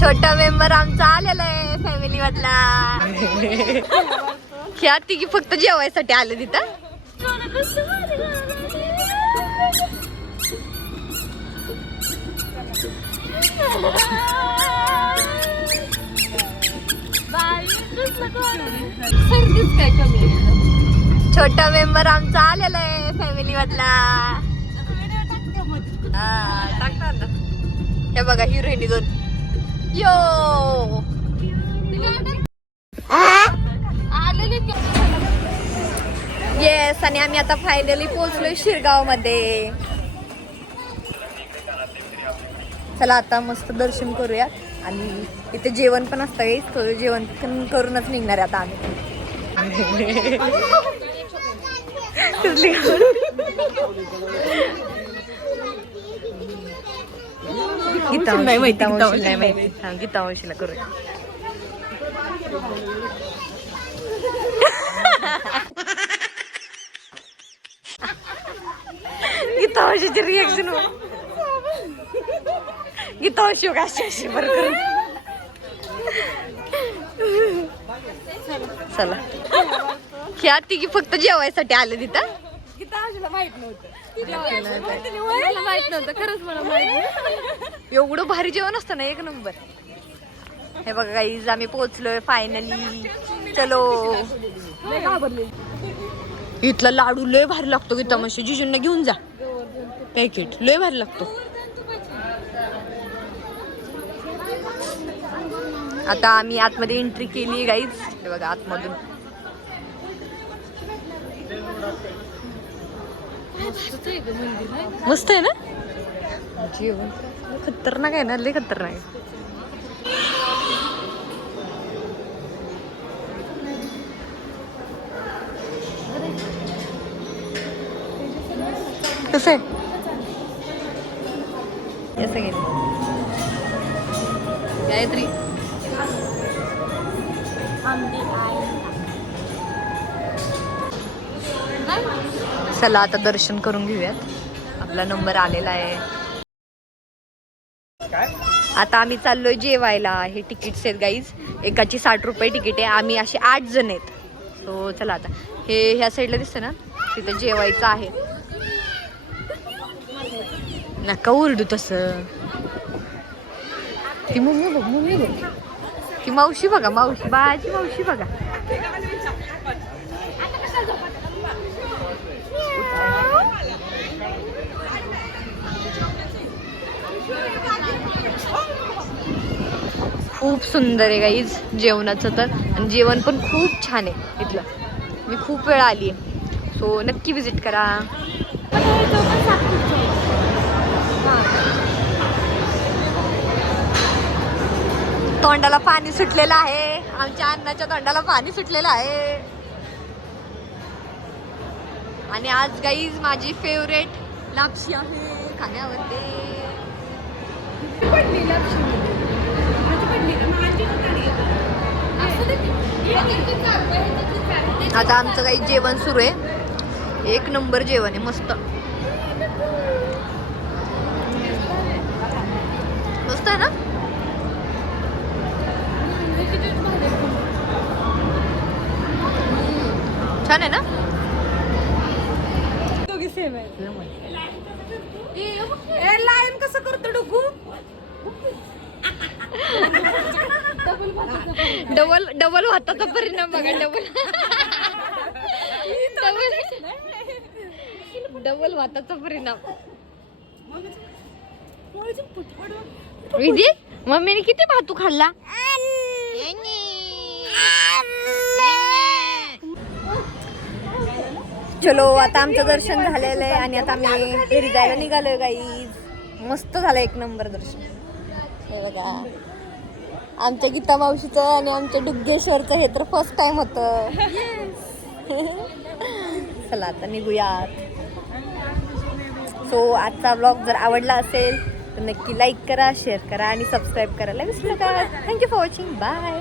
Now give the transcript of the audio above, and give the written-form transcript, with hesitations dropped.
छोटा मेंबर आमचा आलेला आहे फॅमिली मधला. ह्या तिघी फक्त जेवायसाठी आले तिथं. छोटा मेंबर आमचा आलेला आहे फॅमिली मधला. टाकणार ना. हे बघा हिरोईनी दोन. यो येस. आणि आम्ही आता फायनली पोहोचलोय शिरगाव मध्ये. चला आता मस्त दर्शन करूया. आणि इथे जेवण पण असतं. थोडं जेवण पण करूनच निघणार आहे आता आम्ही. गीता नाही माहिती. गीता मावशीला करूया. गीता मावशीची रिएक्शन हो. गीता मावशी अशी बरं करून. चला ह्या तिघी फक्त जेवायसाठी आले तिथं. माहित नव्हतं खरंच. मला माहित एवढं भारी जेवण असतं ना. एक नंबर. हे बघा गाईज आम्ही पोहोचलोय फायनली. चलो. इथला लाडू लय भारी लागतो. गीता मावशी जिजूंना घेऊन जा पॅकेट. लय भारी लागतो. आता आम्ही आतमध्ये एंट्री केली गाईज. हे बघा आतमधून मस्त आहे ना जेवण. खतरनाक आहे ना. लय खतरनाक आहे. कसं आहे गायत्री. चला आता दर्शन करून घेऊयात. आपला नंबर आलेला आहे. आता आम्ही चाललोय जेवायला. हे तिकीट्स आहेत गाईज. एकाची 60 रुपये तिकीट आहे. आम्ही असे 8 जण आहेत. सो चला आता हे ह्या साईडला दिसतं ना तिथं जेवायचं आहे. नका ओरडू तसं. ती मम्मी बघ. मम्मी बघ. ती मावशी बघा. मावशी बाळाची मावशी बघा. खूप सुंदर आहे गाईज जेवणाचं तर. आणि जेवण पण खूप छान आहे इथलं. मी खूप वेळा आली आहे. सो नक्की विजिट करा. तोंडाला पाणी सुटलेलं आहे. आमच्या अन्नाच्या तोंडाला पाणी सुटलेलं आहे. आणि आज गाईज माझी फेवरेट लापशी आहे खाण्यामध्ये. आता आमचं काही जेवण सुरू आहे. एक नंबर जेवण आहे. मस्त मस्त आहे ना. छान आहे ना. दोघी सेम आहे. लायन कसं करतो डुगू. डबल भाताचा परिणाम बघा. डबल भाताचा परिणाम. विधी मम्मीने किती भातू खाल्ला. चलो आता आमचं दर्शन झालेलं आहे. आणि आता आम्ही घरी जायला निघालोय गाईज. मस्त झालं एक नंबर दर्शन. हे बघा आमच्या गीता मावशीचं आणि आमच्या डुग्गेश्वरचं हे तर फर्स्ट टाइम होतं. चला आता निघूयात. सो आजचा ब्लॉग जर आवडला असेल तर नक्की लाईक करा, शेअर करा आणि सबस्क्राईब करायला विसरू नका. Thank you for watching. बाय.